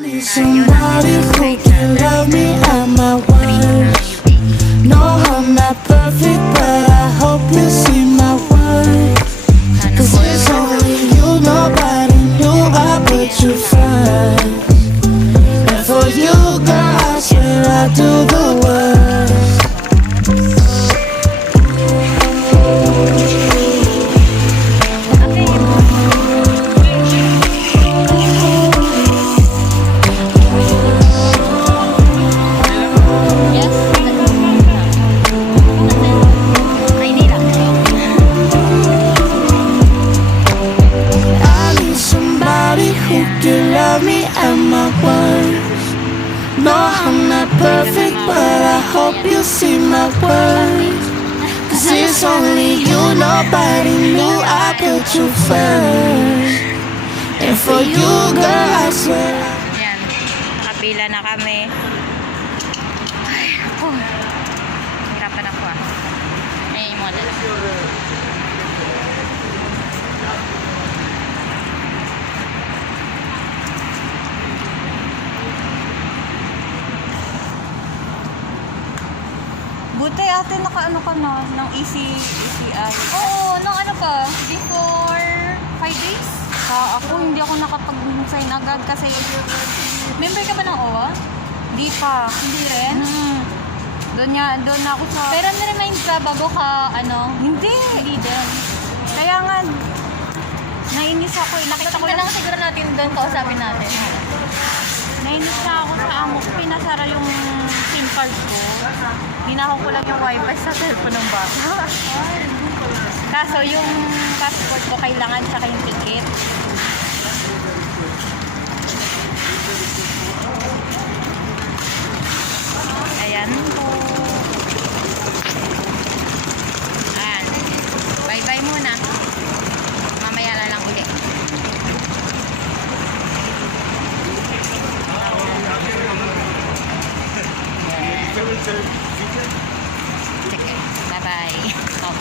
need somebody who can love me at my worst. No, I'm not perfect, but I hope you see my worth. Cause it's only you, nobody knew I put you first. And for you, girl, I swear I do the worst. I need somebody who can love me at my worst. No, I'm not perfect, but I hope you see my worth. Cause it's only you, nobody knew I put you first. And for you, girl, I swear. Yan, nakapila na kami. Ay, ako. Hirapan ako ah. Ayan yung model. Buti ate nakaano ka na ng ECI. Oo, nung ano pa, before 5 days. Ako hindi ako nakapag-sign agad kasi member ka ba ng OWA? Di pa. Hindi rin? Doon na ako sa... Pero na-remind ka bago ka ano? Hindi din. Kaya nga, nainis ako eh. Nakita ko lang siguro natin doon kausapin natin. Nainis na ako sa amo ko. Pinasara yung SIM card ko. Ginako ko lang yung wifi sa cellphone ng bata. Kaso yung passport ko kailangan sa yung ticket. Ayan po. Ayan. Bye-bye muna. Mamaya na lang ulit. Sige. Bye-bye. Oh.